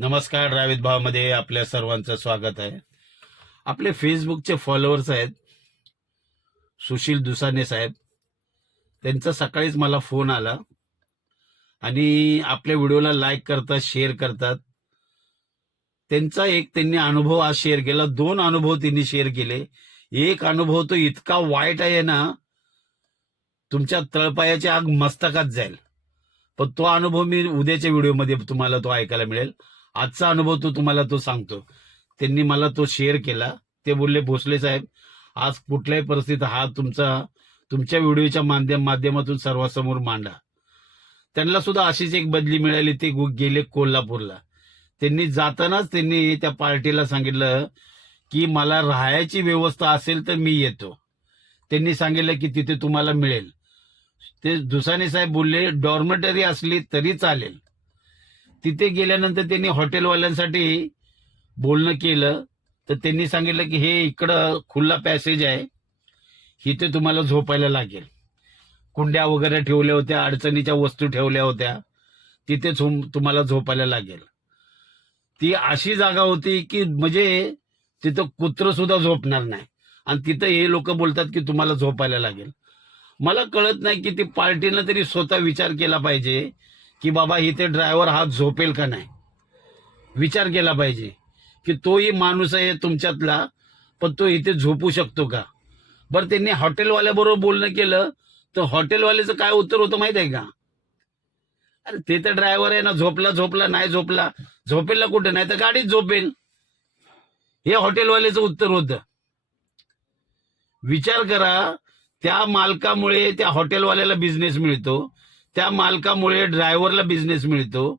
नमस्कार. ड्रायव्हित भावमध्ये आपल्या सर्वांचं स्वागत आहे. आपले फेसबुकचे फॉलोअर्स आहेत सुशील दुसाने साहेब. त्यांचा सकाळीच मला फोन आला आणि आपल्या व्हिडिओला लाईक करतात, शेअर करतात. त्यांचा एक त्यांनी अनुभव आज शेअर केला. 2 अनुभव त्यांनी शेअर केले. एक अनुभव तो इतका वाईट आहे ना, तुमच्या तळपायाची आग मस्तकात जाईल. पण तो अनुभव मी उद्याच्या व्हिडिओमध्ये तुम्हाला तो ऐकायला मिळेल. आजचा अनुभव तुम्हाला तो सांगतो. त्यांनी मला तो शेअर केला. ते बोलले, भोसले साहेब, आज कुठल्याही परिस्थितीत हा तुमच्या व्हिडिओच्या माध्यमातून सर्वांसमोर मांडा. त्यांना सुद्धा अशीच एक बदली मिळाली. ते गेले कोल्हापूरला. त्यांनी जातानाच त्यांनी त्या पार्टीला सांगितलं की मला राहायची व्यवस्था असेल तर मी येतो. त्यांनी सांगितलं की तिथे तुम्हाला मिळेल. ते दुसाने साहेब बोलले डॉर्मेटरी असली तरी चालेल. तिथे गेल्यानंतर त्यांनी हॉटेलवाल्यांसाठी बोलणं केलं. तर त्यांनी सांगितलं की हे इकडं खुला पॅसेज आहे, इथे तुम्हाला झोपायला लागेल. कुंड्या वगैरे ठेवल्या होत्या, अडचणीच्या वस्तू ठेवल्या होत्या, तिथे तुम्हाला झोपायला लागेल. ती अशी जागा होती की म्हणजे तिथं कुत्र सुद्धा झोपणार नाही. आणि तिथं हे लोक बोलतात की तुम्हाला झोपायला लागेल. मला कळत नाही की ती पार्टीनं तरी स्वतः विचार केला पाहिजे की बाबा इथे ड्रायव्हर हा झोपेल का नाही. विचार केला पाहिजे की तोही माणूस आहे तुमच्यातला, पण तो इथे झोपू शकतो का. बरं, त्यांनी हॉटेलवाल्याबरोबर बोलणं केलं तर हॉटेलवाल्याचं काय उत्तर होतं माहित आहे का? अरे ते तर ड्रायव्हर आहे ना, झोपला नाही झोपला, झोपेल ना कुठे, नाही तर गाडीत झोपेल. हे हॉटेलवाल्याचं उत्तर होतं. विचार करा, त्या मालकामुळे त्या हॉटेलवाल्याला बिझनेस मिळतो, त्या मालकामुळे ड्रायव्हरला बिझनेस मिळतो.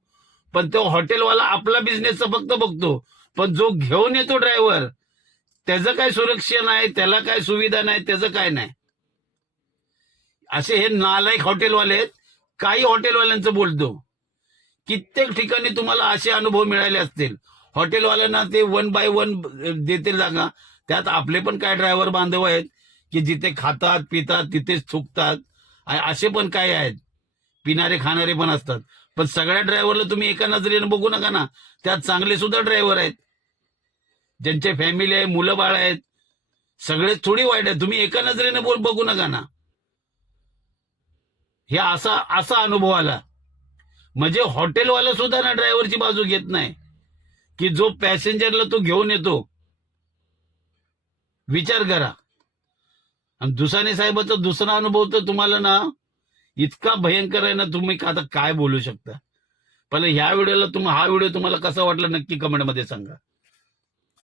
पण तो हॉटेलवाला आपला बिझनेस फक्त बघतो, पण जो घेऊन येतो ड्रायव्हर, त्याचं काय सुरक्षा नाही, त्याला काय सुविधा नाही, त्याचं काय नाही. असे हे नालायक हॉटेलवाले आहेत. काही हॉटेलवाल्यांचं बोलतो. कित्येक ठिकाणी तुम्हाला असे अनुभव मिळाले असतील. हॉटेलवाल्यांना ते 1 बाय 1 देतील जागा. त्यात आपले पण काय ड्रायव्हर बांधव आहेत की जिथे खातात पितात तिथेच थुकतात. असे पण काय आहेत, पिणारे खाणारे पण असतात. पण सगळ्या ड्रायव्हरला तुम्ही एका नजरेने बघू नका ना. त्यात चांगले सुद्धा ड्रायव्हर आहेत, ज्यांचे फॅमिली आहे, मुलं बाळ आहेत. सगळेच थोडी वाईट आहे. तुम्ही एका नजरेने बघू नका ना. हे असा अनुभव आला. म्हणजे हॉटेलवाला सुद्धा ना ड्रायव्हरची बाजू घेत नाही की जो पॅसेंजरला तो घेऊन येतो. विचार करा. आणि दुसाने साहेबाचा दुसरा अनुभव तर तुम्हाला ना इतका भयंकर आहे ना, तुम्ही आता काय बोलू शकता. पण ह्या व्हिडिओला हा व्हिडिओ तुम्हाला कसा वाटला नक्की कमेंटमध्ये सांगा.